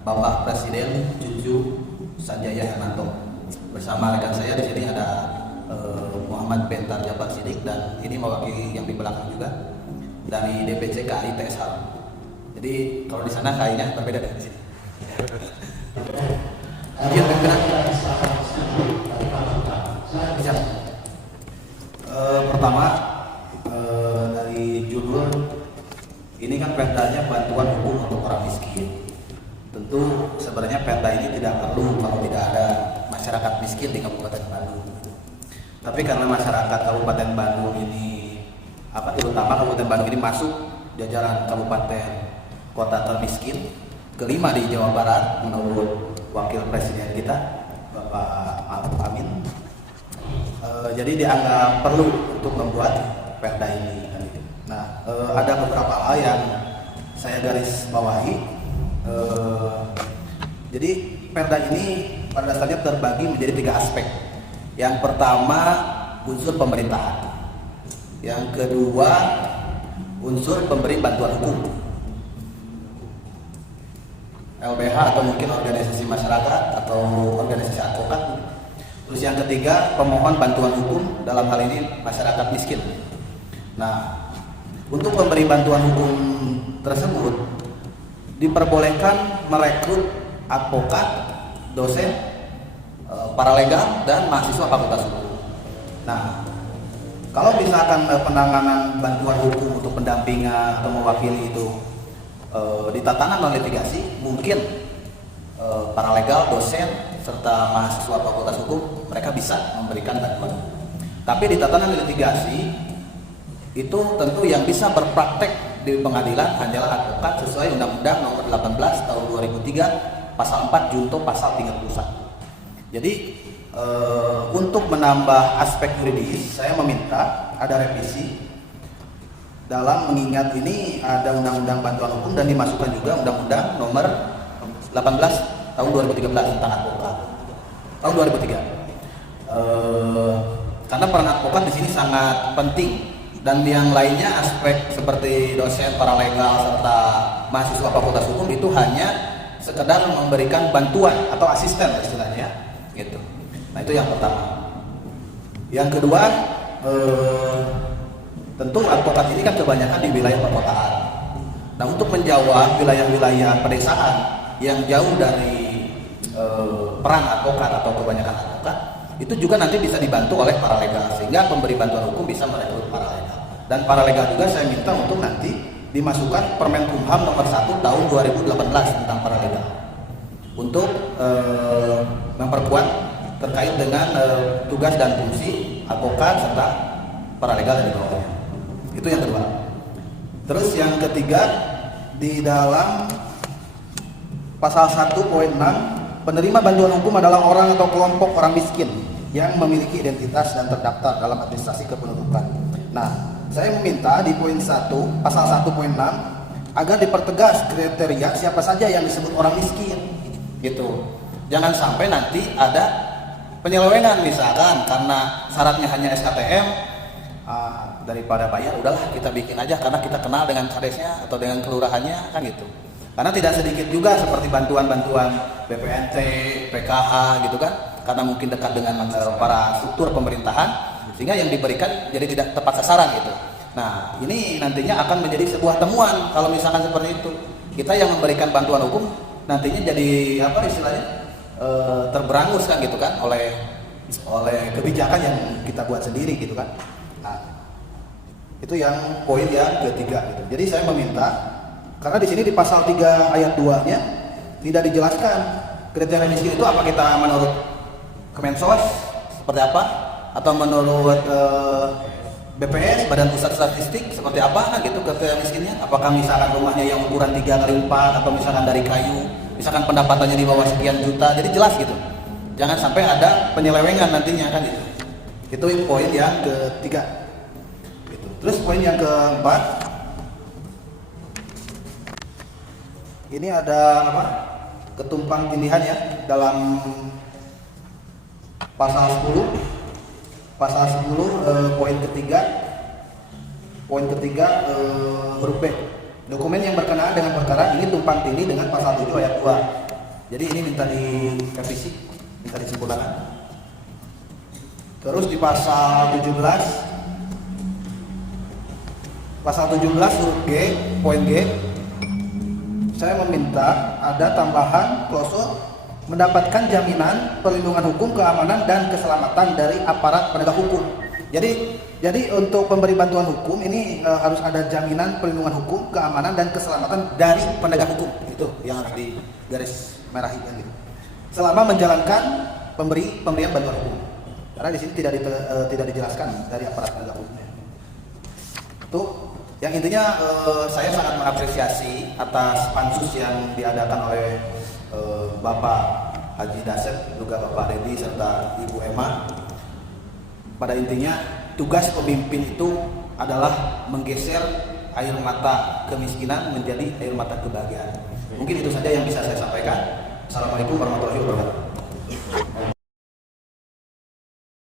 Bapak Presiden Cucu Sanjaya Hernando. Bersama rekan saya di sini ada Muhammad Bentar Jabar Sidik, dan ini mewakili yang di belakang juga dari DPC KAI TSH. Jadi kalau di sana KAI-nya berbeda dari sini. Izin pimpinan. Pertama dari judul ini kan perdanya bantuan hukum untuk orang miskin. Tentu sebenarnya perda ini tidak perlu kalau tidak ada masyarakat miskin di Kabupaten Bandung. Tapi karena masyarakat Kabupaten Bandung ini terutama Kabupaten Bandung ini masuk jajaran kabupaten kota termiskin kelima di Jawa Barat menurut Wakil Presiden kita Bapak Ma'ruf Amin. Jadi dianggap perlu untuk membuat perda ini. Nah, ada beberapa hal yang saya garis bawahi. Jadi perda ini pada dasarnya terbagi menjadi 3 aspek. Yang pertama unsur pemerintahan, yang kedua unsur pemberi bantuan hukum, LBH atau mungkin organisasi masyarakat atau organisasi advokat. Terus yang ketiga pemohon bantuan hukum, dalam hal ini masyarakat miskin. Nah, untuk pemberi bantuan hukum tersebut diperbolehkan merekrut advokat, dosen, paralegal, dan mahasiswa fakultas hukum. Nah, kalau misalkan penanganan bantuan hukum untuk pendampingan atau mewakili itu di tatanan non litigasi, mungkin paralegal, dosen, serta mahasiswa fakultas hukum mereka bisa memberikan bantuan. Tapi di tatanan litigasi itu tentu yang bisa berpraktek di pengadilan hanyalah advokat sesuai Undang-Undang Nomor 18 Tahun 2003 Pasal 4 Junto Pasal 31. Jadi untuk menambah aspek yuridis, saya meminta ada revisi dalam mengingat ini ada Undang-Undang Bantuan Hukum dan dimasukkan juga Undang-Undang Nomor 18 Tahun 2013 tentang advokat tahun 2003. Karena peran advokat di sini sangat penting. Dan yang lainnya aspek seperti dosen, paralegal, serta mahasiswa fakultas hukum itu hanya sekedar memberikan bantuan atau asisten istilahnya gitu. Nah, itu yang pertama. Yang kedua, tentu advokat ini kan kebanyakan di wilayah perkotaan. Nah, untuk menjawab wilayah-wilayah pedesaan yang jauh dari peran advokat atau kebanyakan advokat, itu juga nanti bisa dibantu oleh paralegal, sehingga pemberi bantuan hukum bisa merekrut paralegal. Dan paralegal juga saya minta untuk nanti dimasukkan Permenkumham Nomor 1 Tahun 2018 tentang paralegal untuk memperkuat terkait dengan tugas dan fungsi advokat serta paralegal di bawahnya. Itu yang kedua. Terus yang ketiga, di dalam pasal 1.6, penerima bantuan hukum adalah orang atau kelompok orang miskin yang memiliki identitas dan terdaftar dalam administrasi kependudukan. Nah, saya meminta di poin 1, pasal 1.6 agar dipertegas kriteria siapa saja yang disebut orang miskin. Gitu. Jangan sampai nanti ada penyelewengan, misalkan karena syaratnya hanya SKTM, daripada bayar udahlah kita bikin aja karena kita kenal dengan kadesnya atau dengan kelurahannya, kan gitu. Karena tidak sedikit juga seperti bantuan-bantuan BPNT, PKH gitu kan, karena mungkin dekat dengan para struktur pemerintahan, sehingga yang diberikan jadi tidak tepat sasaran gitu. Nah, ini nantinya akan menjadi sebuah temuan kalau misalkan seperti itu. Kita yang memberikan bantuan hukum nantinya jadi istilahnya terberangus kan gitu kan oleh kebijakan yang kita buat sendiri gitu kan. Nah, itu yang poin yang ketiga gitu. Jadi saya meminta, karena di sini di pasal 3 ayat 2-nya tidak dijelaskan kriteria miskin itu apa kita menurut Kemensos seperti apa, atau menurut BPS Badan Pusat Statistik seperti apa gitu kriteria miskinnya. Apakah misalkan rumahnya yang ukuran 3x4 atau misalkan dari kayu, misalkan pendapatannya di bawah sekian juta. Jadi jelas gitu. Jangan sampai ada penyelewengan nantinya kan gitu. Itu poin yang ketiga. Gitu. Terus poin yang keempat, ini ada ketumpang tindihan ya dalam pasal 10 poin ketiga huruf B. Dokumen yang berkenaan dengan perkara ini tumpang tindih dengan pasal 7 ayat 2. Jadi ini minta direvisi, minta disempurnakan. Terus di pasal 17 huruf G, poin G, saya meminta ada tambahan klause mendapatkan jaminan perlindungan hukum, keamanan dan keselamatan dari aparat penegak hukum. Jadi untuk pemberi bantuan hukum ini harus ada jaminan perlindungan hukum, keamanan dan keselamatan dari penegak hukum. Itu yang harus di garis merahi gitu. Selama menjalankan pemberian bantuan hukum. Karena di sini tidak dijelaskan dari aparat penegak hukum. Itu yang intinya saya sangat mengapresiasi atas pansus yang diadakan oleh Bapak Haji Dasep, juga Bapak Dedi serta Ibu Emma. Pada intinya tugas pemimpin itu adalah menggeser air mata kemiskinan menjadi air mata kebahagiaan. Mungkin itu saja yang bisa saya sampaikan. Assalamualaikum warahmatullahi wabarakatuh.